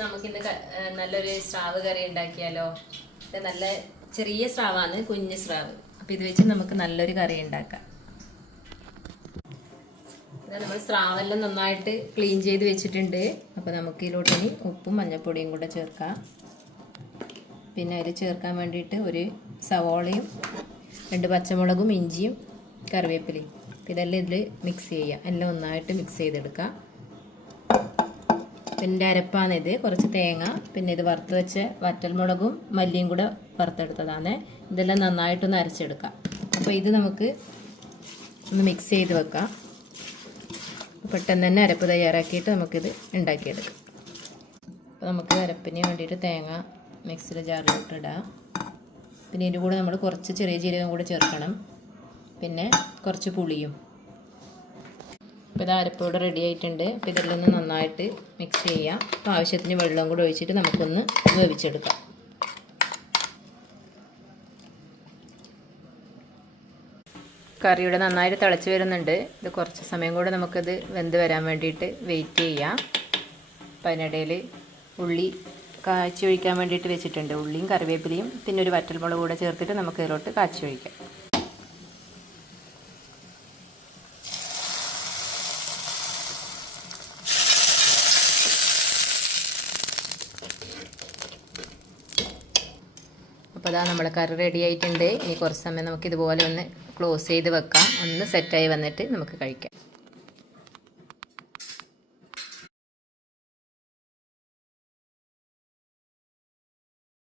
നമുക്കിന്ന് നല്ലൊരു സ്രാവ് കറി ഉണ്ടാക്കിയാലോ. ഇത് നല്ല ചെറിയ സ്രാവാണ്, കുഞ്ഞ് സ്രാവ്. അപ്പം ഇത് വെച്ച് നമുക്ക് നല്ലൊരു കറി ഉണ്ടാക്കാം. നമ്മൾ സ്രാവെല്ലാം നന്നായിട്ട് ക്ലീൻ ചെയ്ത് വെച്ചിട്ടുണ്ട്. അപ്പോൾ നമുക്ക് ഇതിലോട്ട് ഇനി ഉപ്പും മഞ്ഞൾപ്പൊടിയും കൂടെ ചേർക്കാം. പിന്നെ അതിൽ ചേർക്കാൻ വേണ്ടിയിട്ട് ഒരു സവോളയും 2 പച്ചമുളകും ഇഞ്ചിയും കറിവേപ്പിലയും ഇതെല്ലാം ഇതിൽ മിക്സ് ചെയ്യുക. എല്ലാം ഒന്നായിട്ട് മിക്സ് ചെയ്തെടുക്കുക. പിന്നെ അരപ്പാണിത്. കുറച്ച് തേങ്ങ, പിന്നെ ഇത് വറുത്ത് വെച്ച വറ്റൽമുളകും മല്ലിയും കൂടെ വറുത്തെടുത്തതാണ്. ഇതെല്ലാം നന്നായിട്ടൊന്ന് അരച്ചെടുക്കാം. അപ്പോൾ ഇത് നമുക്ക് ഒന്ന് മിക്സ് ചെയ്ത് വെക്കാം. പെട്ടെന്ന് തന്നെ അരപ്പ് തയ്യാറാക്കിയിട്ട് നമുക്കിത് ഉണ്ടാക്കിയെടുക്കാം. അപ്പോൾ നമുക്ക് അരപ്പിന് വേണ്ടിയിട്ട് തേങ്ങ മിക്സിയുടെ ജാറിലോട്ട് ഇടാം. പിന്നെ ഇതിൻ്റെ കൂടെ നമ്മൾ കുറച്ച് ചെറിയ ജീരകം കൂടെ ചേർക്കണം. പിന്നെ കുറച്ച് പുളിയും. അപ്പോൾ ഇത് അരപ്പോടെ റെഡി ആയിട്ടുണ്ട്. അപ്പോൾ ഇതെല്ലാം ഒന്ന് നന്നായിട്ട് മിക്സ് ചെയ്യാം. അപ്പോൾ ആവശ്യത്തിന് വെള്ളം കൂടെ ഒഴിച്ചിട്ട് നമുക്കൊന്ന് വേവിച്ചെടുക്കാം. കറിയുടെ നന്നായിട്ട് തിളച്ച് വരുന്നുണ്ട്. ഇത് കുറച്ച് സമയം കൂടെ നമുക്കത് വെന്ത് വരാൻ വേണ്ടിയിട്ട് വെയിറ്റ് ചെയ്യാം. അപ്പോൾ അതിനിടയിൽ ഉള്ളി കാച്ചി ഒഴിക്കാൻ വേണ്ടിയിട്ട് വെച്ചിട്ടുണ്ട്. ഉള്ളിയും കറിവേപ്പിലയും പിന്നെ ഒരു വറ്റൽമുളക് കൂടെ ചേർത്തിട്ട് നമുക്ക് ഇതിലോട്ട് കാച്ചി ഒഴിക്കാം. അപ്പോൾ അതാ നമ്മളെ കറി റെഡി ആയിട്ടുണ്ട്. ഇനി കുറച്ച് സമയം നമുക്ക് ഇതുപോലെ ഒന്ന് ക്ലോസ് ചെയ്ത് വെക്കാം. ഒന്ന് സെറ്റായി വന്നിട്ട് നമുക്ക് കഴിക്കാം.